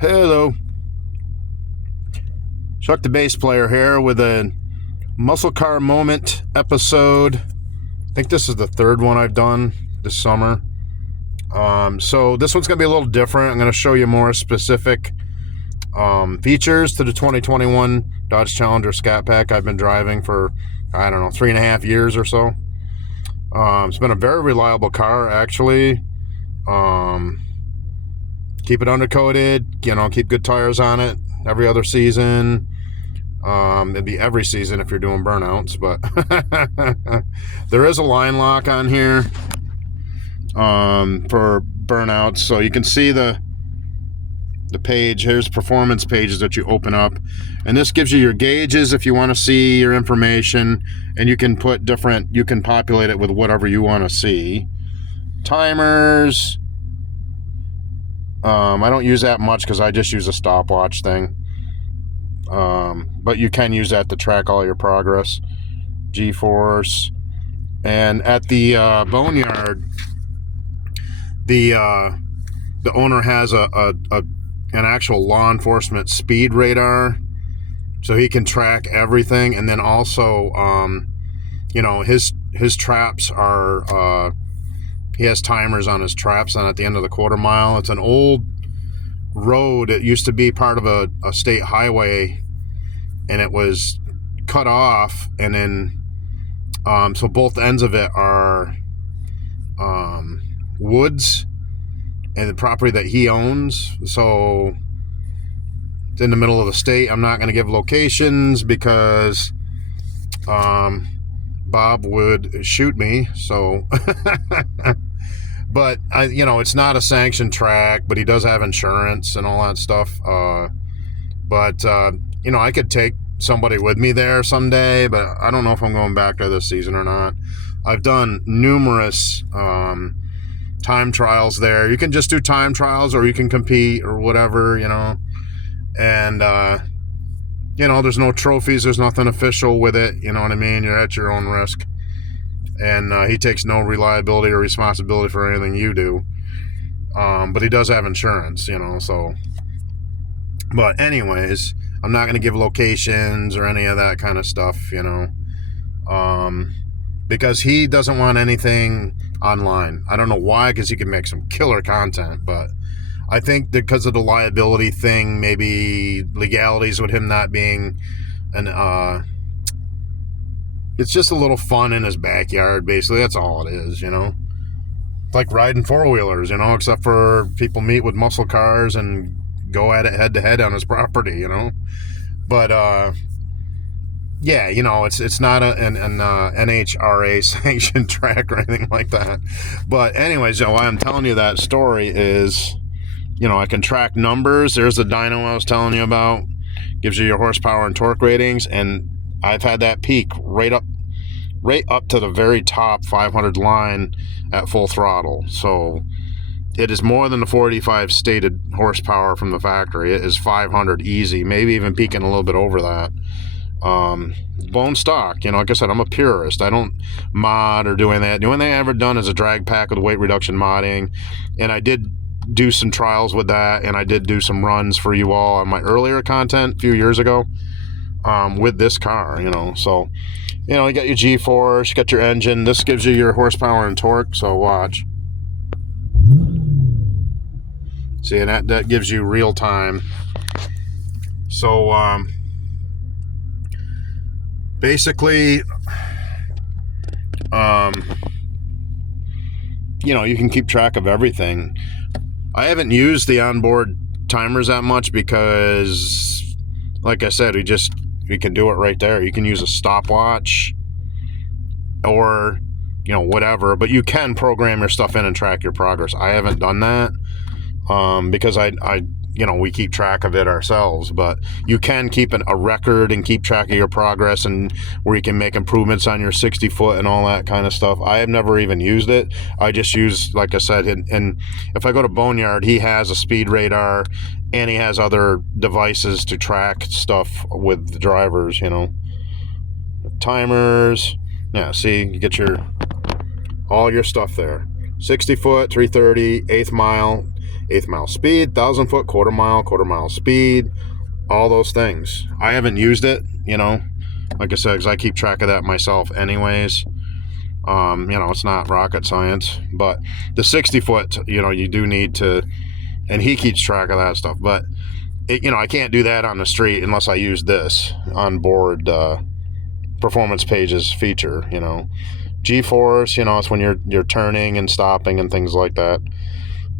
Hello. Chuck the bass player here with a muscle car moment episode. I think this is the third one I've done this summer. So this one's going to be a little different. I'm going to show you more specific features to the 2021 Dodge Challenger Scat Pack I've been driving for, 3.5 years or so. It's been a very reliable car, actually. Keep it undercoated, keep good tires on it every other season. It'd be every season if you're doing burnouts, but there is a line lock on here for burnouts, so you can see the page. Here's performance pages that you open up, and this gives you your gauges if you want to see your information, and you can populate it with whatever you want to see. Timers, I don't use that much because I just use a stopwatch thing. But you can use that to track all your progress. G-force. And at the boneyard, the owner has an actual law enforcement speed radar, so he can track everything. And then also, his traps are, he has timers on his traps, and at the end of the quarter mile, it's an old road. It used to be part of a state highway, and it was cut off, and then so both ends of it are woods and the property that he owns. So it's in the middle of the state. I'm not going to give locations because Bob would shoot me. So but it's not a sanctioned track, but he does have insurance and all that stuff. But I could take somebody with me there someday, but I don't know if I'm going back there this season or not. I've done numerous time trials there. You can just do time trials, or you can compete or whatever, and there's no trophies, there's nothing official with it, you know what I mean? You're at your own risk, and he takes no reliability or responsibility for anything you do, but he does have insurance, so. But anyways, I'm not going to give locations or any of that kind of stuff, because he doesn't want anything online. I don't know why, because he can make some killer content, but I think that because of the liability thing, maybe legalities with him not being it's just a little fun in his backyard, basically. That's all it is, It's like riding four-wheelers, except for people meet with muscle cars and go at it head-to-head on his property, But, it's not an NHRA sanctioned track or anything like that. But anyways, why I'm telling you that story is, I can track numbers. There's the dyno I was telling you about. Gives you your horsepower and torque ratings, and I've had that peak right up to the very top 500 line at full throttle. So it is more than the 485 stated horsepower from the factory. It is 500 easy, maybe even peaking a little bit over that. Bone stock, like I said, I'm a purist. I don't mod or do any of that. The only thing I ever done is a drag pack with weight reduction modding, and I did do some trials with that, and I did do some runs for you all on my earlier content a few years ago with this car, So, you got your G-force, you got your engine. This gives you your horsepower and torque, so watch. See, and that gives you real time. So, basically, you can keep track of everything. I haven't used the onboard timers that much because, like I said, we can do it right there. You can use a stopwatch or, whatever, but you can program your stuff in and track your progress. I haven't done that because we keep track of it ourselves, but you can keep a record and keep track of your progress, and where you can make improvements on your 60 foot and all that kind of stuff. I have never even used it. I just use, like I said, and if I go to Boneyard, he has a speed radar, and he has other devices to track stuff with the drivers, timers. Yeah, see, you get all your stuff there. 60 foot, 330, 8th mile. eighth mile speed, 1,000 foot, quarter mile speed, all those things. I haven't used it, like I said, because I keep track of that myself anyways. It's not rocket science, but the 60 foot, you do need to, and he keeps track of that stuff, but I can't do that on the street unless I use this onboard performance pages feature. G-force, it's when you're turning and stopping and things like that.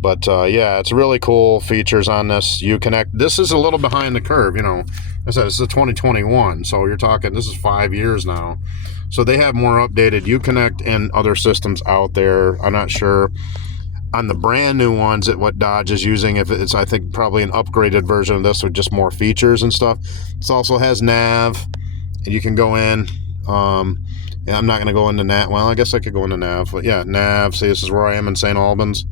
But yeah, it's really cool features on this. Uconnect. This is a little behind the curve. I said it's a 2021, so you're talking. This is 5 years now. So they have more updated Uconnect and other systems out there. I'm not sure on the brand new ones that what Dodge is using. If it's, I think probably an upgraded version of this with just more features and stuff. This also has nav, and you can go in. Yeah, I'm not going to go into nav. Well, I guess I could go into nav, but yeah, nav. See, this is where I am in St. Albans.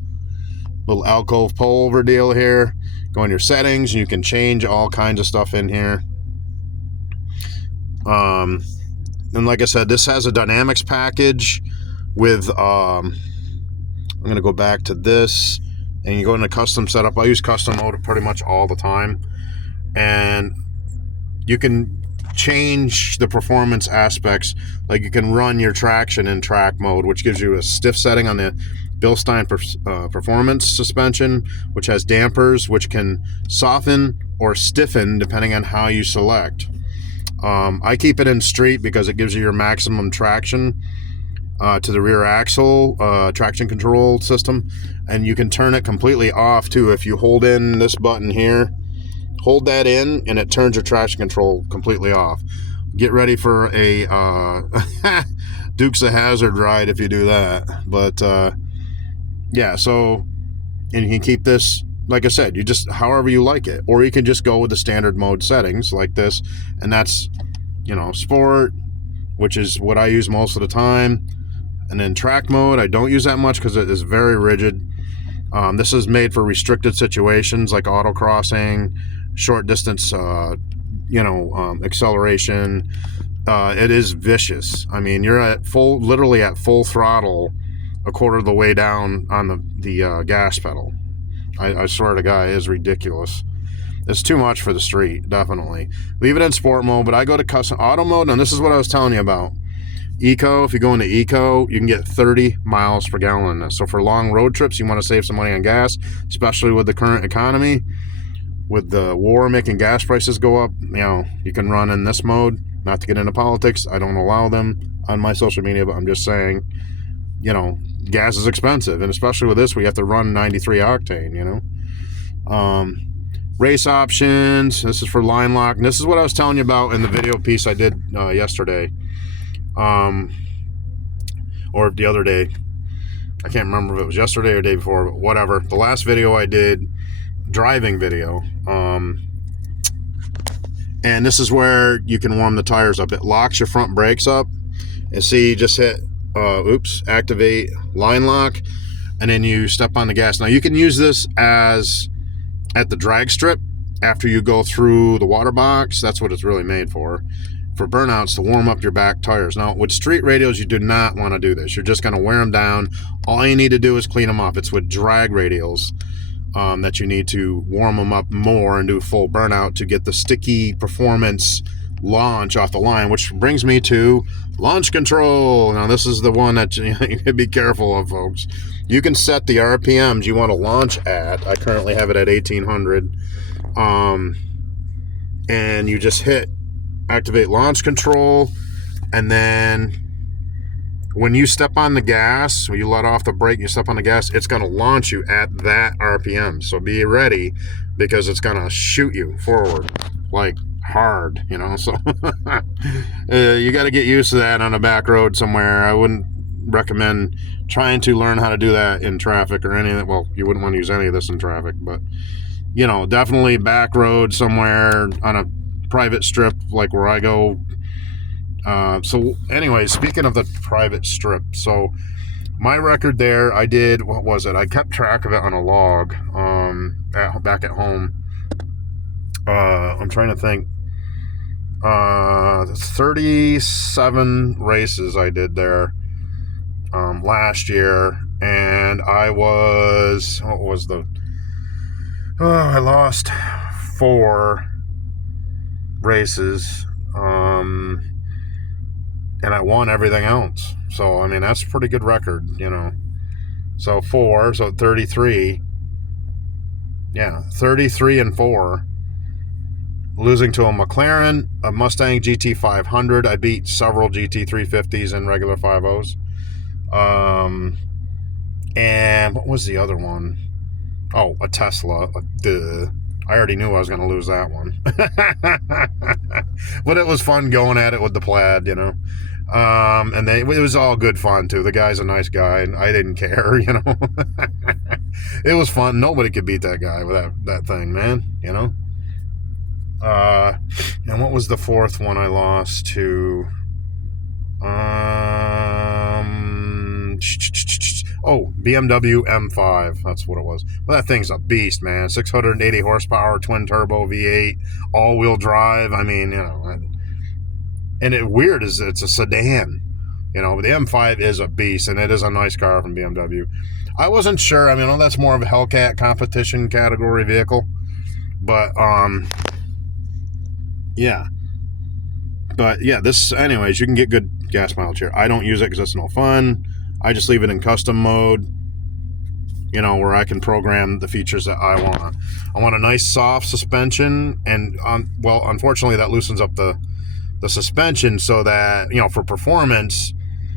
Little alcove pullover deal here. Go in your settings, and you can change all kinds of stuff in here. And like I said, this has a dynamics package with, I'm going to go back to this, and you go into custom setup. I use custom mode pretty much all the time. And you can change the performance aspects. Like you can run your traction in track mode, which gives you a stiff setting on the Bilstein performance suspension, which has dampers, which can soften or stiffen depending on how you select. I keep it in street because it gives you your maximum traction to the rear axle traction control system, and you can turn it completely off too. If you hold in this button here, hold that in, and it turns your traction control completely off. Get ready for a Dukes of Hazzard ride if you do that. But yeah, so, and you can keep this, like I said, you just however you like it, or you can just go with the standard mode settings like this, and that's sport, which is what I use most of the time. And then track mode, I don't use that much because it is very rigid. This is made for restricted situations like autocrossing, short distance, acceleration. It is vicious. I mean, you're literally at full throttle a quarter of the way down on the gas pedal. I swear to God, it is ridiculous. It's too much for the street, definitely. Leave it in sport mode, but I go to custom auto mode, and this is what I was telling you about. Eco, if you go into Eco, you can get 30 miles per gallon in this. So for long road trips, you want to save some money on gas, especially with the current economy. With the war making gas prices go up, you can run in this mode. Not to get into politics, I don't allow them on my social media, but I'm just saying, gas is expensive, and especially with this, we have to run 93 octane, Race options, this is for line lock, and this is what I was telling you about in the video piece I did yesterday, or the other day. I can't remember if it was yesterday or the day before, but whatever. The last video I did, driving video, and this is where you can warm the tires up. It locks your front brakes up, and see, you just hit activate line lock, and then you step on the gas. Now you can use this as at the drag strip after you go through the water box. That's what it's really made for burnouts, to warm up your back tires. Now with street radials, you do not want to do this. You're just going to wear them down. All you need to do is clean them up. It's with drag radials that you need to warm them up more and do full burnout to get the sticky performance launch off the line, which brings me to launch control. Now this is the one that you can be careful of, folks. You can set the RPMs you want to launch at. I currently have it at 1800, and you just hit activate launch control, and then when you step on the gas, when you let off the brake, you step on the gas, it's going to launch you at that RPM. So be ready, because it's going to shoot you forward like hard, so you got to get used to that on a back road somewhere. I wouldn't recommend trying to learn how to do that in traffic or anything. Well, you wouldn't want to use any of this in traffic, but definitely back road somewhere on a private strip like where I go. So anyway, speaking of the private strip, so my record there, I did, what was it? I kept track of it on a log back at home. I'm trying to think. 37 races I did there last year, and I was, what was the Oh, I lost 4 races, and I won everything else. So, I mean, that's a pretty good record, you know. So 4, so 33. Yeah, 33 and 4. Losing to a McLaren, a Mustang GT500. I beat several GT350s and regular 5.0s. And what was the other one? Oh, a Tesla. Duh. I already knew I was going to lose that one. But it was fun going at it with the Plaid, you know. And it was all good fun, too. The guy's a nice guy, and I didn't care, you know. It was fun. Nobody could beat that guy with that thing, man, you know. And what was the 4th one I lost to? BMW M5. That's what it was. Well, that thing's a beast, man. 680 horsepower, twin turbo V8, all-wheel drive. I mean, you know, and it weird is it's a sedan. You know, but the M5 is a beast, and it is a nice car from BMW. I wasn't sure. I mean, that's more of a Hellcat competition category vehicle, but yeah. But yeah, this, anyways, you can get good gas mileage here. I don't use it because it's no fun. I just leave it in custom mode, you know, where I can program the features that I want. I want a nice soft suspension, and well, unfortunately, that loosens up the suspension, so that, you know, for performance,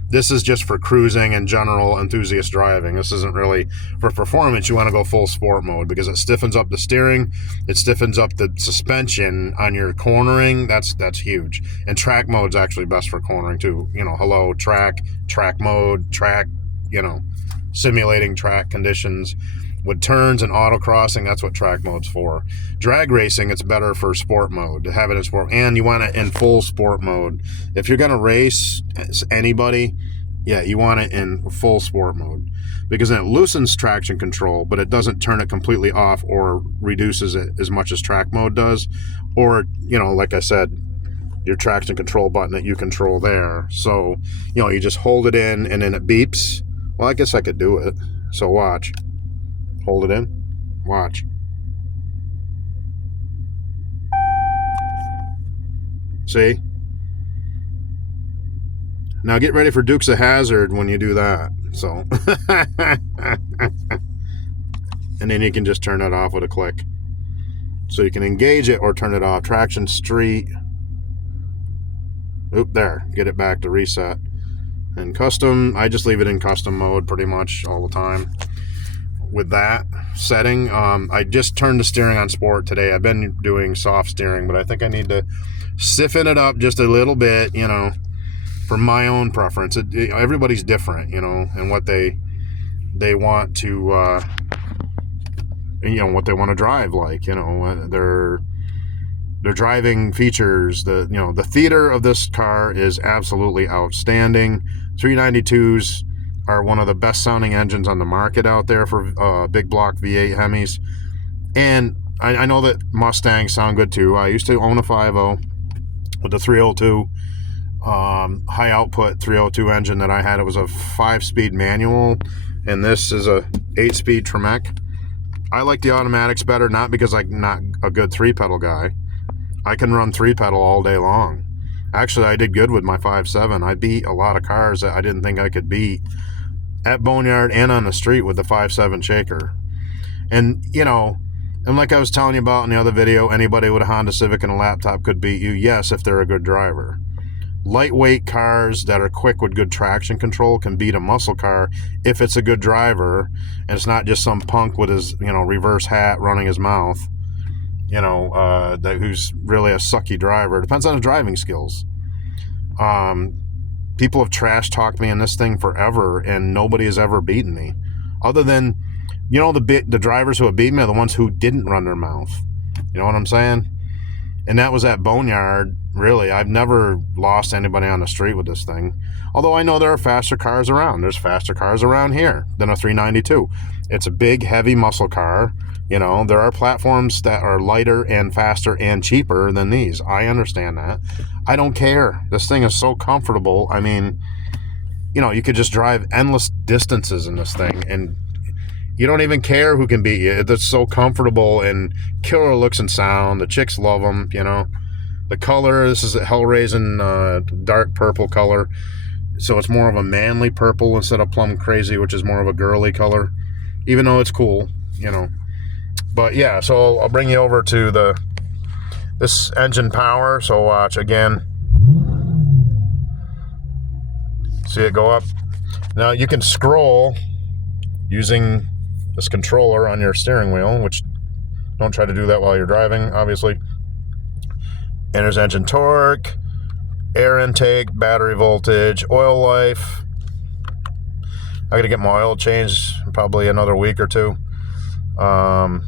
this is just for cruising and general enthusiast driving. This isn't really for performance. You want to go full sport mode because it stiffens up the steering, it stiffens up the suspension on your cornering. That's huge. And track mode's actually best for cornering too. You know, hello, track mode, you know, simulating track conditions. With turns and autocrossing, that's what track mode's for. Drag racing, it's better for sport mode, to have it in sport. And you want it in full sport mode. If you're going to race anybody, yeah, you want it in full sport mode. Because then it loosens traction control, but it doesn't turn it completely off or reduces it as much as track mode does. Or, you know, like I said, your traction control button that you control there. So, you know, you just hold it in and then it beeps. Well, I guess I could do it. So watch. Hold it in. Watch. See? Now get ready for Dukes of Hazzard when you do that. So. And then you can just turn it off with a click. So you can engage it or turn it off. Traction street. Oop, there. Get it back to reset. And custom, I just leave it in custom mode pretty much all the time. With that setting, I just turned the steering on sport today. I've been doing soft steering, but I think I need to stiffen it up just a little bit, you know, for my own preference. Everybody's different, you know, and what they want to, you know, what they want to drive like, you know, their driving features. You know, the theater of this car is absolutely outstanding. 392s are one of the best sounding engines on the market out there for big block V8 Hemis. And I know that Mustangs sound good too. I used to own a 5.0 with the 302 high output 302 engine that I had. It was a 5-speed manual, and this is a 8-speed Tremec. I like the automatics better, not because I'm not a good 3-pedal guy. I can run 3-pedal all day long. Actually, I did good with my 5.7. I beat a lot of cars that I didn't think I could beat at Boneyard and on the street with the 5.7 shaker. And, you know, and like I was telling you about in the other video, anybody with a Honda Civic and a laptop could beat you, yes, if they're a good driver. Lightweight cars that are quick with good traction control can beat a muscle car if it's a good driver, and it's not just some punk with his, you know, reverse hat running his mouth, you know, who's really a sucky driver. It depends on his driving skills. People have trash talked me in this thing forever, and nobody has ever beaten me, other than, you know, the drivers who have beaten me are the ones who didn't run their mouth. You know what I'm saying? And that was at Boneyard. Really, I've never lost anybody on the street with this thing. Although I know there are faster cars around. There's faster cars around here than a 392. It's a big, heavy muscle car. You know, there are platforms that are lighter and faster and cheaper than these. I understand that. I don't care. This thing is so comfortable. I mean, you know, you could just drive endless distances in this thing. And You don't even care who can beat you. It's so comfortable and killer looks and sound. The chicks love them, you know. The color, this is a hell-raising dark purple color. So it's more of a manly purple instead of plum crazy, which is more of a girly color. Even though it's cool, you know. But yeah, so I'll bring you over to this engine power. So watch again. See it go up. Now you can scroll using this controller on your steering wheel, which don't try to do that while you're driving, obviously. And there's engine torque, air intake, battery voltage, oil life. I gotta get my oil changed in probably another week or two. Oil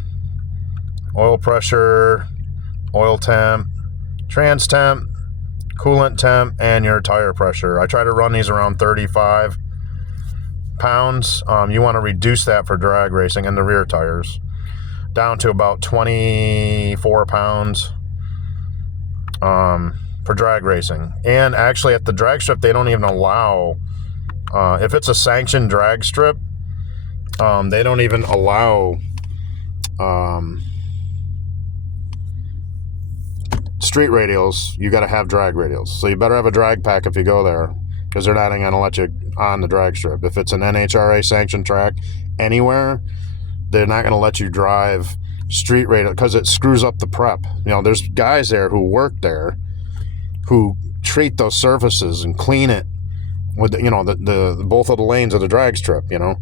pressure, oil temp, trans temp, coolant temp, and your tire pressure. I try to run these around 35 pounds. You want to reduce that for drag racing and the rear tires down to about 24 pounds for drag racing. And actually at the drag strip, they don't even allow, if it's a sanctioned drag strip, they don't even allow street radials. You got to have drag radials. So you better have a drag pack if you go there, because they're not going to let you on the drag strip. If it's an NHRA sanctioned track anywhere, they're not going to let you drive street radial because it screws up the prep. You know, there's guys there who work there who treat those surfaces and clean it with, you know, the both of the lanes of the drag strip, you know.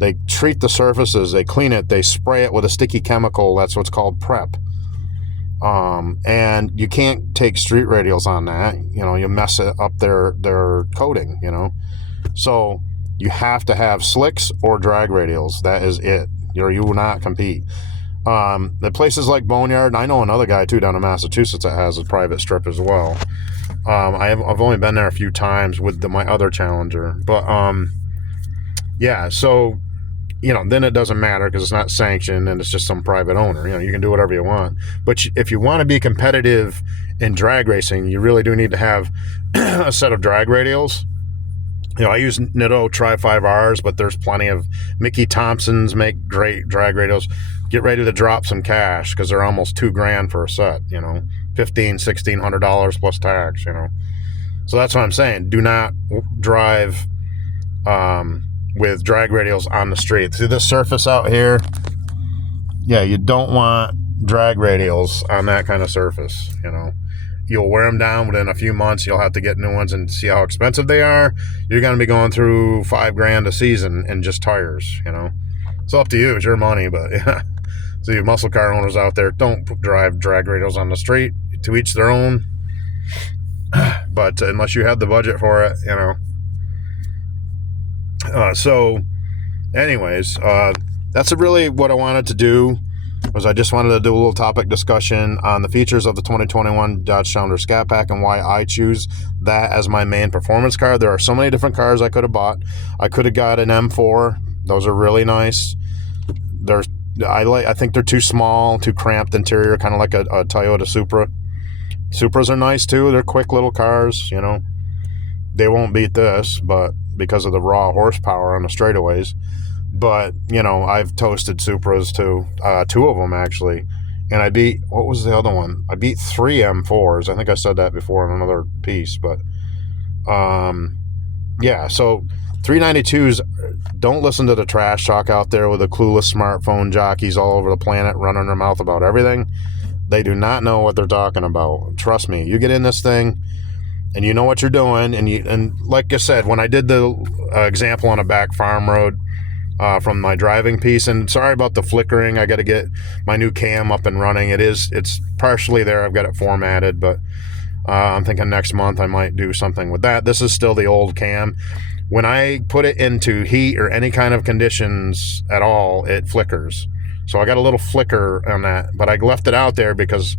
They treat the surfaces, they clean it, they spray it with a sticky chemical. That's what's called prep. And you can't take street radials on that. You know, you mess it up their coating, you know. So you have to have slicks or drag radials. That is it. You will not compete. The places like Boneyard, and I know another guy too down in Massachusetts that has a private strip as well. I've only been there a few times with my other Challenger, but yeah. So you know, then it doesn't matter because it's not sanctioned and it's just some private owner. You know, you can do whatever you want. But if you want to be competitive in drag racing, you really do need to have a set of drag radials. You know, I use Nitto Tri-5Rs, but there's plenty of Mickey Thompsons make great drag radials. Get ready to drop some cash because they're almost $2,000 for a set, you know, $1,600 plus tax, you know. So that's what I'm saying. Do not drive with drag radials on the street. See this surface out here? Yeah, you don't want drag radials on that kind of surface, you know. You'll wear them down within a few months. You'll have to get new ones and see how expensive they are. You're going to be going through $5,000 a season in just tires, you know. It's up to you. It's your money, but yeah. So you muscle car owners out there, don't drive drag radials on the street. To each their own. But unless you have the budget for it, you know. So anyways, that's really what I wanted to do. Was I just wanted to do a little topic discussion on the features of the 2021 Dodge Challenger Scat Pack and why I choose that as my main performance car. There are so many different cars I could have bought. I could have got an M4. Those are really nice. I think they're too small, too cramped interior, kind of like a Toyota Supra. Supras are nice too. They're quick little cars, you know. They won't beat this, but because of the raw horsepower on the straightaways. But, you know, I've toasted Supras too, two of them actually. And I beat, what was the other one? I beat 3 M4s. I think I said that before in another piece. But, yeah, so 392s, don't listen to the trash talk out there with the clueless smartphone jockeys all over the planet running their mouth about everything. They do not know what they're talking about. Trust me, you get in this thing and you know what you're doing. And like I said, when I did the example on a back farm road, from my driving piece, and sorry about the flickering. I got to get my new cam up and running. It's partially there. I've got it formatted, but I'm thinking next month I might do something with that. This is still the old cam. When I put it into heat or any kind of conditions at all, it flickers. So I got a little flicker on that, but I left it out there because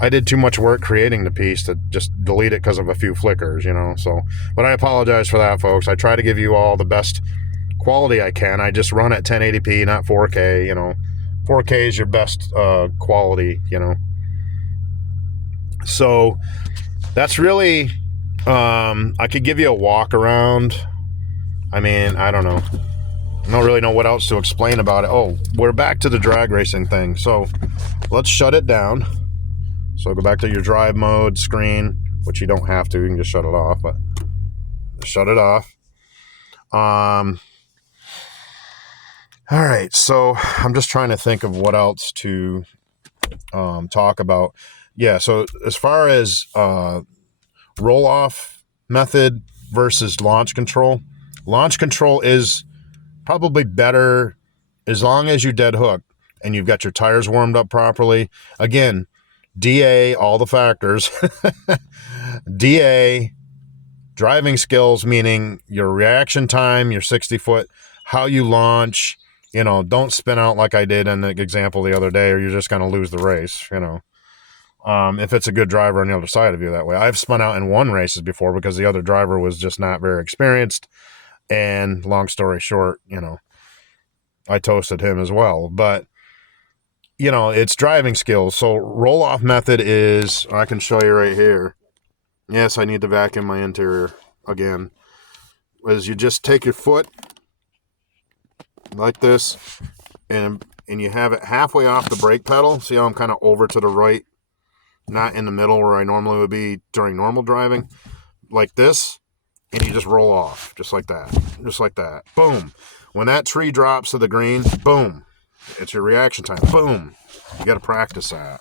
I did too much work creating the piece to just delete it because of a few flickers, you know. So, but I apologize for that, folks. I try to give you all the best quality I can. I just run at 1080p, not 4K, you know. 4K is your best quality, you know. So that's really, I could give you a walk around. I mean, I don't know. I don't really know what else to explain about it. Oh, we're back to the drag racing thing. So let's shut it down. So go back to your drive mode screen, which you don't have to. You can just shut it off, but shut it off. All right, so I'm just trying to think of what else to talk about. Yeah, so as far as roll-off method versus launch control is probably better as long as you dead hook and you've got your tires warmed up properly. Again, DA, all the factors. DA, driving skills, meaning your reaction time, your 60-foot, how you launch. Don't spin out like I did in the example the other day, or you're just going to lose the race, if it's a good driver on the other side of you that way. I've spun out and won races before because the other driver was just not very experienced. And long story short, I toasted him as well. But, it's driving skills. So roll-off method is, I can show you right here. Yes, I need to vacuum my interior again. Is you just take your foot like this and you have it halfway off the brake pedal. See how I'm kind of over to the right, not in the middle where I normally would be during normal driving, like this, and you just roll off just like that. Boom. When that tree drops to the green, boom, it's your reaction time. Boom. You got to practice that.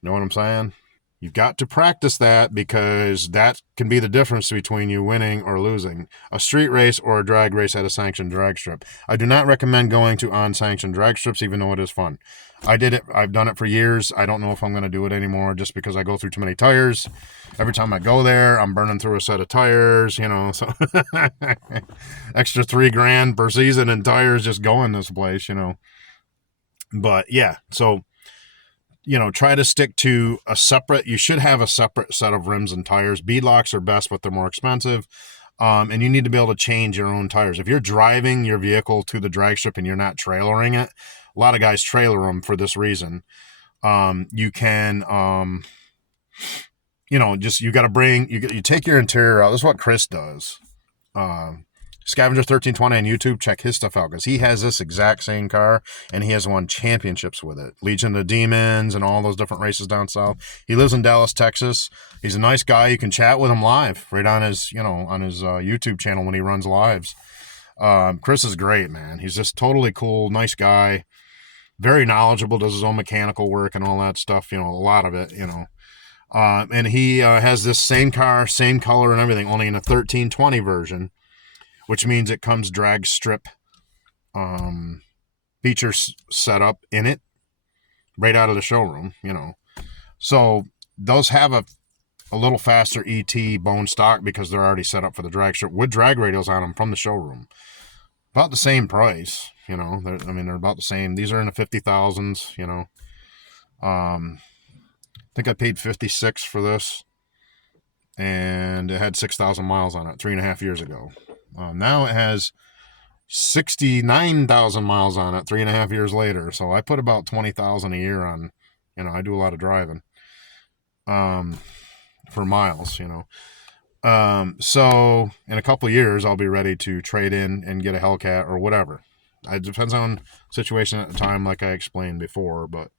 Know what I'm saying? You've got to practice that because that can be the difference between you winning or losing a street race or a drag race at a sanctioned drag strip. I do not recommend going to unsanctioned drag strips, even though it is fun. I did it. I've done it for years. I don't know if I'm going to do it anymore just because I go through too many tires. Every time I go there, I'm burning through a set of tires, so extra $3,000 per season in tires just going this place, But yeah, so try to stick to you should have a separate set of rims and tires. Beadlocks are best, but they're more expensive. And you need to be able to change your own tires. If you're driving your vehicle to the drag strip and you're not trailering it, a lot of guys trailer them for this reason. You can, you got to you take your interior out. This is what Chris does. Scavenger 1320 on YouTube, check his stuff out because he has this exact same car and he has won championships with it. Legion of Demons and all those different races down south. He lives in Dallas, Texas. He's a nice guy. You can chat with him live right on his, YouTube channel when he runs lives. Chris is great, man. He's just totally cool, nice guy, very knowledgeable, does his own mechanical work and all that stuff, a lot of it, and he has this same car, same color and everything, only in a 1320 version, which means it comes drag strip features set up in it right out of the showroom, So those have a little faster ET bone stock because they're already set up for the drag strip with drag radials on them from the showroom. About the same price, they're about the same. These are in the 50,000s, I think I paid 56 for this, and it had 6,000 miles on it 3.5 years ago. Now it has 69,000 miles on it 3.5 years later. So I put about 20,000 a year on, I do a lot of driving, for miles, so in a couple of years, I'll be ready to trade in and get a Hellcat or whatever. It depends on situation at the time, like I explained before, but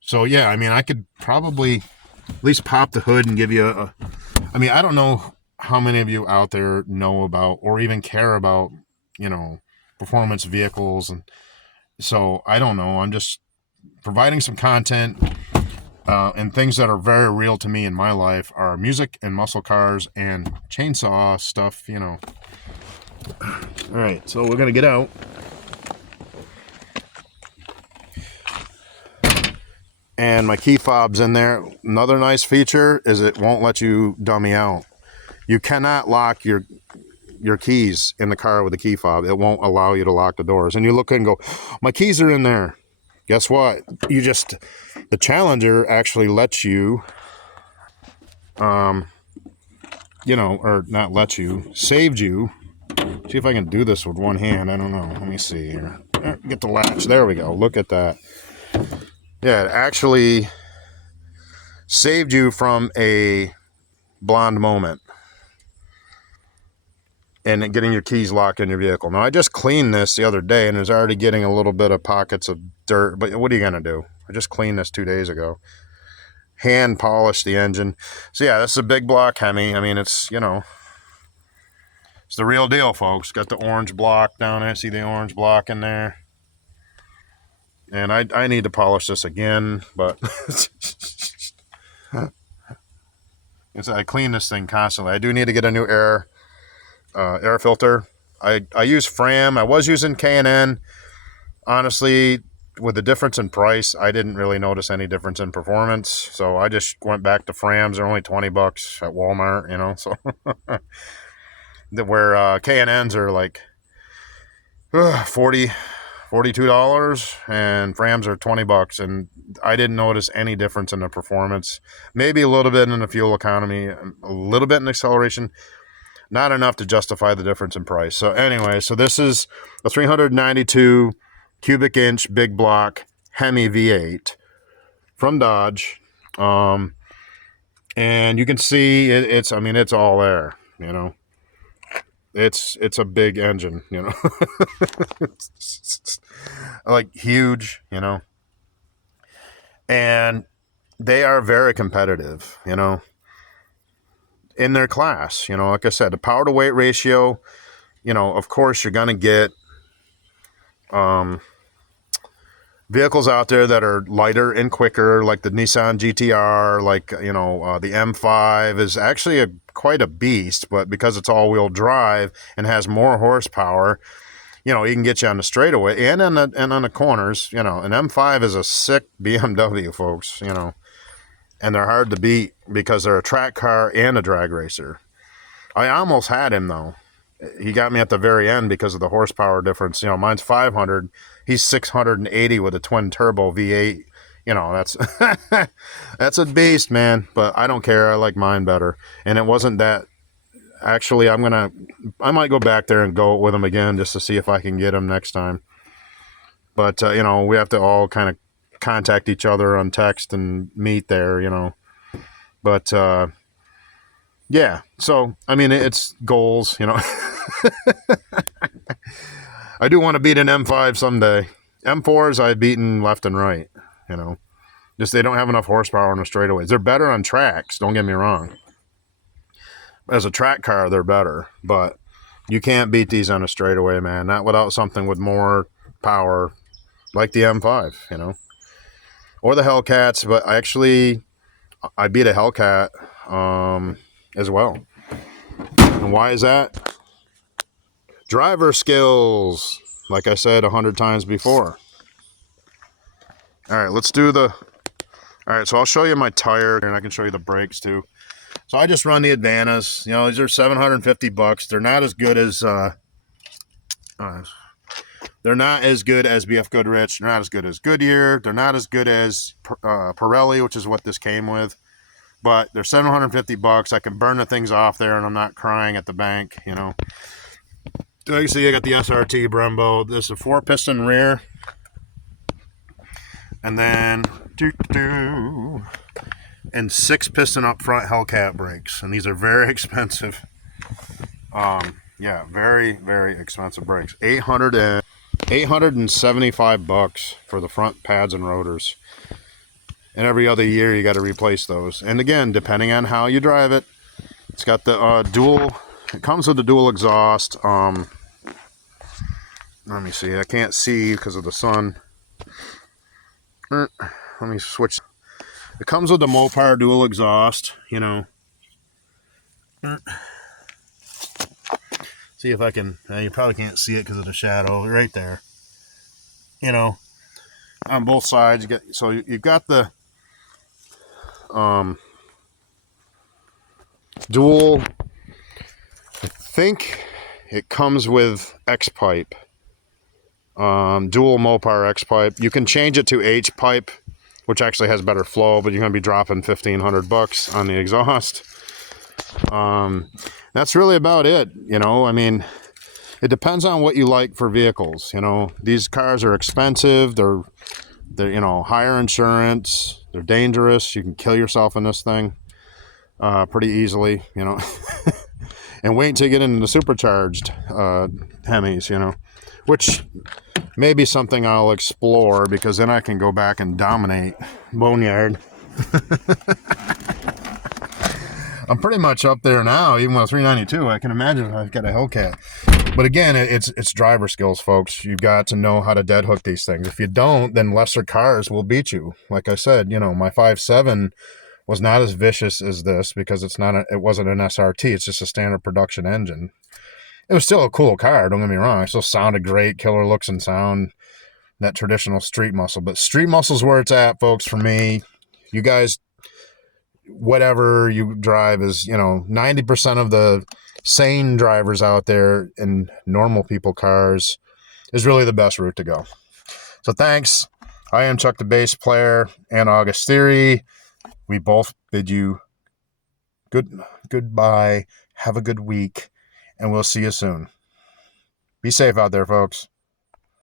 so yeah, I could probably at least pop the hood and give you I don't know how many of you out there know about or even care about, performance vehicles. And so I don't know. I'm just providing some content, and things that are very real to me in my life are music and muscle cars and chainsaw stuff, All right. So we're going to get out. And my key fob's in there. Another nice feature is it won't let you dummy out. You cannot lock your keys in the car with a key fob. It won't allow you to lock the doors. And you look and go, my keys are in there. Guess what? The Challenger actually lets you, or not let you, saved you. See if I can do this with one hand. I don't know. Let me see here. Get the latch. There we go. Look at that. Yeah, it actually saved you from a blonde moment. and getting your keys locked in your vehicle. Now, I just cleaned this the other day, and it's already getting a little bit of pockets of dirt, but what are you going to do? I just cleaned this 2 days ago. Hand polished the engine. So, yeah, this is a big block Hemi. I mean, it's, you know, it's the real deal, folks. Got the orange block down there. See the orange block in there? And I need to polish this again, but I clean this thing constantly. I do need to get a new air filter. I use Fram. I was using K&N. Honestly, with the difference in price, I didn't really notice any difference in performance. So I just went back to Frams. They're only $20 at Walmart, you know. So where K&Ns are like $42, and Frams are $20, and I didn't notice any difference in the performance. Maybe a little bit in the fuel economy, a little bit in acceleration. Not enough to justify the difference in price. So anyway, so this is a 392 cubic inch big block Hemi V8 from Dodge. And you can see it's all there, you know. It's a big engine, you know. It's like huge, you know. And they are very competitive, you know, in their class. You know, like I said, the power to weight ratio, you know, of course you're going to get vehicles out there that are lighter and quicker, like the Nissan GTR, like, you know, the M5 is actually quite a beast, but because it's all-wheel drive and has more horsepower, you know, you can get you on the straightaway and on the corners. You know, an M5 is a sick BMW, folks, you know, and they're hard to beat because they're a track car and a drag racer. I almost had him, though. He got me at the very end because of the horsepower difference. You know, mine's 500. He's 680 with a twin turbo V8. You know, that's that's a beast, man. But I don't care. I like mine better. And it wasn't that. Actually, I might go back there and go with him again just to see if I can get him next time. But, you know, we have to all kind of contact each other on text and meet there, you know. But, yeah. So, I mean, it's goals, you know. I do want to beat an M5 someday. M4s I've beaten left and right, you know. Just they don't have enough horsepower on the straightaways. They're better on tracks, don't get me wrong. As a track car, they're better. But you can't beat these on a straightaway, man. Not without something with more power, like the M5, you know. Or the Hellcats, but I beat a Hellcat as well. And why is that? Driver skills, like I said 100 times before. All right, let's do the... All right, so I'll show you my tire, and I can show you the brakes, too. So I just run the Advanas. You know, these are $750. They're not as good as... they're not as good as BF Goodrich. They're not as good as Goodyear. They're not as good as Pirelli, which is what this came with. But they're $750. I can burn the things off there, and I'm not crying at the bank, you know. So you see, I got the SRT Brembo. This is a 4-piston rear. And then... and 6-piston up front Hellcat brakes. And these are very expensive. Yeah, very, very expensive brakes. $875 for the front pads and rotors. And every other year you got to replace those. And again, depending on how you drive it, it's got the dual... It comes with the dual exhaust. Let me see. I can't see because of the sun. Let me switch. It comes with the Mopar dual exhaust, you know. See if I can... you probably can't see it because of the shadow right there. You know, on both sides. You've got the dual... I think it comes with X-pipe. Dual Mopar X-pipe. You can change it to H-pipe, which actually has better flow, but you're going to be dropping $1,500 on the exhaust. That's really about it, you know. I mean, it depends on what you like for vehicles, you know. These cars are expensive. They're you know, higher insurance. They're dangerous. You can kill yourself in this thing pretty easily, you know. and wait until you get into the supercharged Hemis, you know, which may be something I'll explore, because then I can go back and dominate Boneyard. I'm pretty much up there now, even with 392. I can imagine if I've got a Hellcat. But again, it's driver skills, folks. You've got to know how to dead hook these things. If you don't, then lesser cars will beat you. Like I said, you know, my 5.7 was not as vicious as this, because it wasn't an SRT. It's just a standard production engine. It was still a cool car, don't get me wrong. It still sounded great, killer looks and sound, that traditional street muscle. But street muscle's where it's at, folks, for me. You guys, whatever you drive is, you know, 90% of the sane drivers out there in normal people cars is really the best route to go. So thanks. I am Chuck the Bass Player and August Theory. We both bid you goodbye. Have a good week, and we'll see you soon. Be safe out there, folks.